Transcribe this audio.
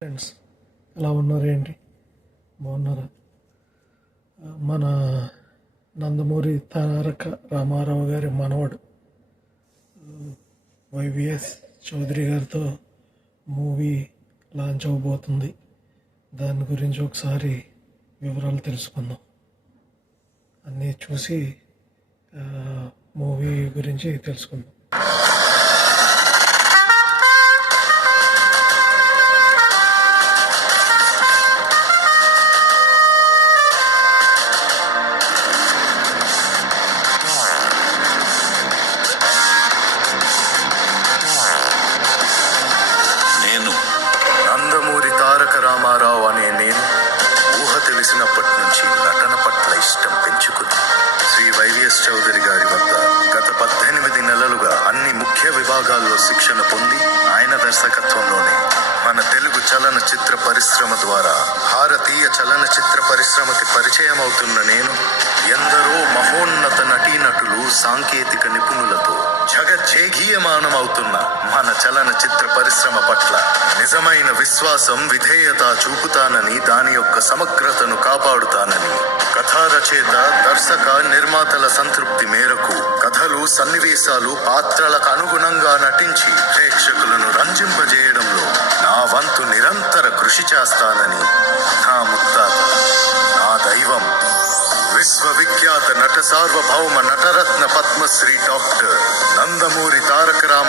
Friends ఎలా ఉన్నారు? ఏంటి బాగున్నారా? మన నందమూరి తారక రామారావు గారి మనవడు వైవిఎస్ చౌదరి గారితో మూవీ లాంచ్ అవబోతుంది. దాని గురించి ఒకసారి వివరాలు తెలుసుకుందాం. అన్నీ చూసి మూవీ గురించి తెలుసుకుందాం. నందమూరి తారక రామారావు అనే నేను ఊహ తెలిసినప్పటి నుంచి నటన పట్ల ఇష్టం పెంచుకుని శ్రీ వైవిఎస్ చౌదరి గారి వద్ద గత 18 నెలలుగా అన్ని ముఖ్య విభాగాల్లో శిక్షణ పొంది ఆయన దర్శకత్వంలోనే మన తెలుగు చలనచిత్ర పరిశ్రమ ద్వారా భారతీయ చలనచిత్ర పరిశ్రమకి పరిచయం అవుతున్న నేను ఎందరో మహోన్నత నటీనటులు సాంకేతిక నిపుణులతో జగజ్జేగీయమానమవుతున్న మన చలనచిత్ర పరిశ్రమ పట్ల నిజమైన విశ్వాసం, విధేయత చూపుతానని, దాని యొక్క సమగ్రతను కాపాడుతానని కథా రచయిత, దర్శక, నిర్మాతల సంతృప్తి మేరకు కథలు, సన్నివేశాలు, పాత్రలకు అనుగుణంగా నటించి ప్రేక్షకులను రంజింపజేయడంలో నా వంతు నిరంతర కృషి చేస్తానని నా ముత్తాత, నా దైవం, విశ్వవిఖ్యాత నట సార్వభౌమ నటరత్న పద్మశ్రీ డాక్టర్ నందమూరి తారక రామారావు